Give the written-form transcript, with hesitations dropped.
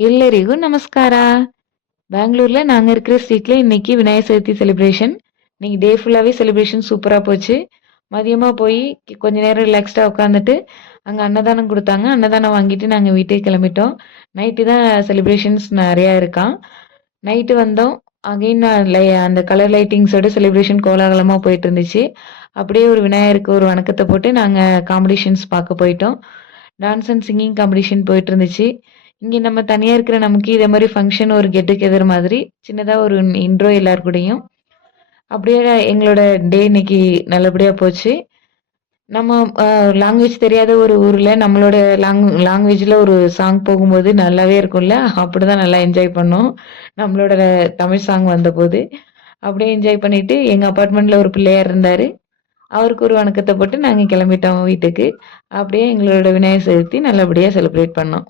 ಎಲ್ಲರಿಗೂ ನಮಸ್ಕಾರ. பெங்களூர்ல நாங்க இருக்கிற ஸ்ட்ரீட்ல இன்னைக்கு விநாயகர் சதுர்த்தி செலிப்ரேஷன். இன்னைக்கு டே ஃபுல்லாவே செலிப்ரேஷன் சூப்பரா போச்சு. மதியமா போய் கொஞ்ச நேரம் ரிலாக்ஸ்டா உட்காந்துட்டு அங்க அன்னதானம் குடுத்தாங்க. அன்னதானம் வாங்கிட்டு நாங்க வீட்டுக்கு கிளம்பிட்டோம். நைட்டு தான் செலிப்ரேஷன்ஸ் நெறையா இருக்காம். நைட்டு வந்தோம். அகைன் அந்த கலர் லைட்டிங்ஸோட செலிப்ரேஷன் கோலாகலமா போயிட்டு இருந்துச்சு. அப்படியே ஒரு விநாயகருக்கு ஒரு வணக்கத்த போட்டு நாங்க காம்படிஷன்ஸ் பார்க்க போயிட்டோம். டான்ஸ் அண்ட் சிங்கிங் காம்படிஷன் போயிட்டு இருந்துச்சு. இங்க நம்ம தனியா இருக்கிற நமக்கு இதே மாரி ஃபங்ஷன் ஒரு கெட் டுகெதர் மாதிரி சின்னதா ஒரு இன்ட்ரோ எல்லார் கூடயும். அப்படியே எங்களோட டே இன்னைக்கு நல்லபடியா போச்சு. நம்ம லாங்குவேஜ் தெரியாத ஒரு ஊர்ல நம்மளோட லாங்குவேஜ்ல ஒரு சாங் போகும்போது நல்லாவே இருக்கும்ல. அப்படிதான் நல்லா என்ஜாய் பண்ணோம். நம்மளோட தமிழ் சாங் வந்தபோது. அப்படியே என்ஜாய் பண்ணிட்டு எங்க அபார்ட்மெண்ட்ல ஒரு பிள்ளையார் இருந்தாரு. அவருக்கு ஒரு வணக்கத்த போட்டு நாங்க கிளம்பிட்டோம் வீட்டுக்கு. அப்படியே எங்களோட விநாயகர் சதுர்த்தி நல்லபடியா செலிப்ரேட் பண்ணோம்.